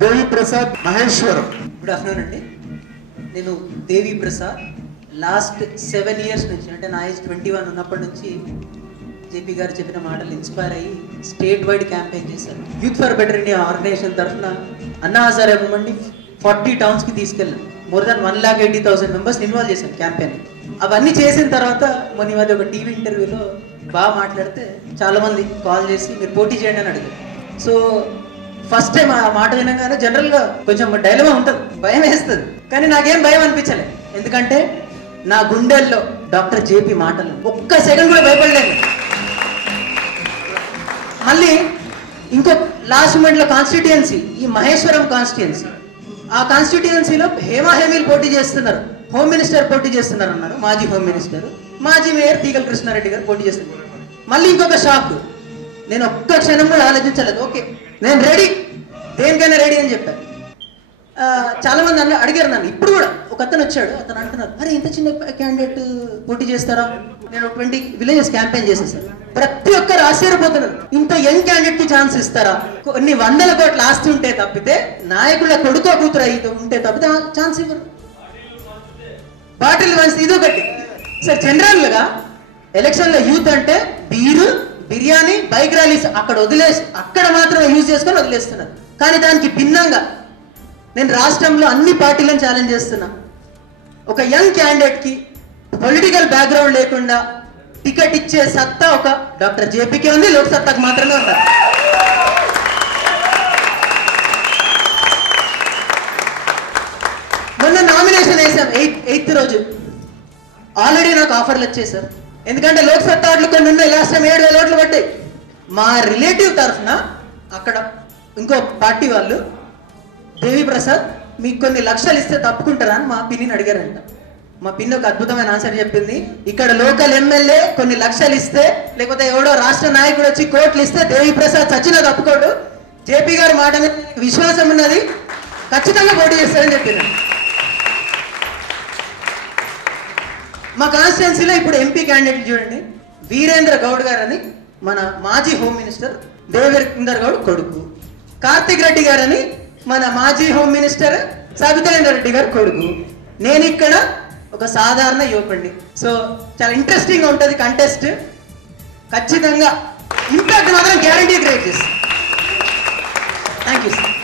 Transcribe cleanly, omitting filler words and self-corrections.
దేవి Prasad Maheshwaram. Good afternoon అండి. నేను దేవి Prasad. Last 7 years నుంచి, అంటే నా ఏజ్ 21 ఉన్నప్పటి నుంచి జేపీ గారు చెప్పిన మాటలు ఇన్స్పైర్ అయ్యి స్టేట్ వైడ్ క్యాంపెయిన్ చేశారు. Youth for better India organization తరఫున అన్నా హజారే మూవ్మెంట్ని 40 townsకి తీసుకెళ్ళాను. మోర్ దాన్ 1,80,000 members ఇన్వాల్వ్ చేశాను క్యాంపెయిన్. అవన్నీ చేసిన తర్వాత మొన్న మధ్య ఒక టీవీ ఇంటర్వ్యూలో బాగా మాట్లాడితే చాలామంది కాల్ చేసి మీరు పోటీ చేయండి అని అడిగారు. సో ఫస్ట్ టైం ఆ మాట వినగానే జనరల్గా కొంచెం డైలమా ఉంటుంది, భయం వేస్తుంది. కానీ నాకేం భయం అనిపించలే, ఎందుకంటే నా గుండెల్లో డాక్టర్ జేపీ మాటలు ఒక్క సెకండ్ కూడా భయపడలేదు. మళ్ళీ ఇంకో లాస్ట్ మూమెంట్లో కాన్స్టిట్యుయెన్సీ, ఈ మహేశ్వరం కాన్స్టిట్యుయెన్సీ, ఆ కాన్స్టిట్యుయెన్సీలో హేమీలు పోటీ చేస్తున్నారు, హోమ్ మినిస్టర్ పోటీ చేస్తున్నారు అన్నారు. మాజీ హోమ్ మినిస్టర్, మాజీ మేయర్ తీగల కృష్ణారెడ్డి గారు పోటీ చేస్తున్నారు. మళ్ళీ ఇంకొక షాక్, నేను ఒక్క క్షణం కూడా ఆలోచించలేదు. ఓకే నేను రెడీ, దేనికైనా రెడీ అని చెప్పాను. చాలా మంది అడిగారు నన్ను. ఇప్పుడు కూడా ఒక అతను వచ్చాడు, అతను అంటున్నారు, అరే ఇంత చిన్న క్యాండిడేట్ పోటీ చేస్తారా? నేను 20 villages క్యాంపెయిన్ చేసేసాను. ప్రతి ఒక్కరు ఆశ్చర్యపోతున్నారు, ఇంత యంగ్ క్యాండిడేట్ కి ఛాన్స్ ఇస్తారా? కొన్ని 100 కోట్ల ఆస్తి ఉంటే తప్పితే, నాయకుల కొడుకో కూతురు అయితే ఉంటే తప్పితే ఛాన్స్ ఇవ్వరు. బాటిల్ మంచి ఇది ఒకటి సార్. జనరల్గా ఎలక్షన్లో యూత్ అంటే బీరు, బిర్యానీ, బైక్ ర్యాలీస్ అక్కడ మాత్రమే యూజ్ చేసుకొని వదిలేస్తున్నారు. కానీ దానికి భిన్నంగా నేను రాష్ట్రంలో అన్ని పార్టీలను ఛాలెంజ్ చేస్తున్నా. ఒక యంగ్ క్యాండిడేట్కి పొలిటికల్ బ్యాక్గ్రౌండ్ లేకుండా టికెట్ ఇచ్చే సత్తా ఒక డాక్టర్ జేపీకి ఉంది, లోక్ సత్తాకు మాత్రమే ఉన్నారు. మొన్న నామినేషన్ వేసాం 8th రోజు. ఆల్రెడీ నాకు ఆఫర్లు వచ్చాయి సార్. ఎందుకంటే లోక్ సత్తా ఓట్లు కొన్ని ఉన్నాయి, లాస్ట్ టైం 7,000 ఓట్లు పట్టాయి. మా రిలేటివ్ తరఫున అక్కడ ఇంకో పార్టీ వాళ్ళు, దేవి ప్రసాద్ మీకు కొన్ని లక్షలు ఇస్తే తప్పుకుంటారా అని మా పిన్నిని అడిగారంట. మా పిన్ని ఒక అద్భుతమైన ఆన్సర్ చెప్పింది, ఇక్కడ లోకల్ ఎమ్మెల్యే కొన్ని లక్షలు ఇస్తే, లేకపోతే ఎవడో రాష్ట్ర నాయకుడు వచ్చి కోట్లు ఇస్తే దేవి ప్రసాద్ చచ్చినా తప్పుకోడు, జేపీ గారి మాట మీద విశ్వాసం ఉన్నది, ఖచ్చితంగా పోటీ చేస్తారని చెప్పింది. మా కాన్స్టిట్యున్సీలో ఇప్పుడు ఎంపీ క్యాండిడేట్ చూడండి, వీరేంద్ర గౌడ్ గారని మన మాజీ హోమ్ మినిస్టర్ దేవేందర్ గౌడ్ కొడుకు, కార్తిక్ రెడ్డి గారని మన మాజీ హోమ్ మినిస్టర్ సబితేంద్ర రెడ్డి గారు కొడుకు, నేను ఇక్కడ ఒక సాధారణ యువకుడిని. సో చాలా ఇంట్రెస్టింగ్ గా ఉంటుంది కంటెస్ట్. ఖచ్చితంగా ఇంపాక్ట్ మాత్రం గ్యారంటీ క్రియేట్ చేస్తాను. Thank you sir.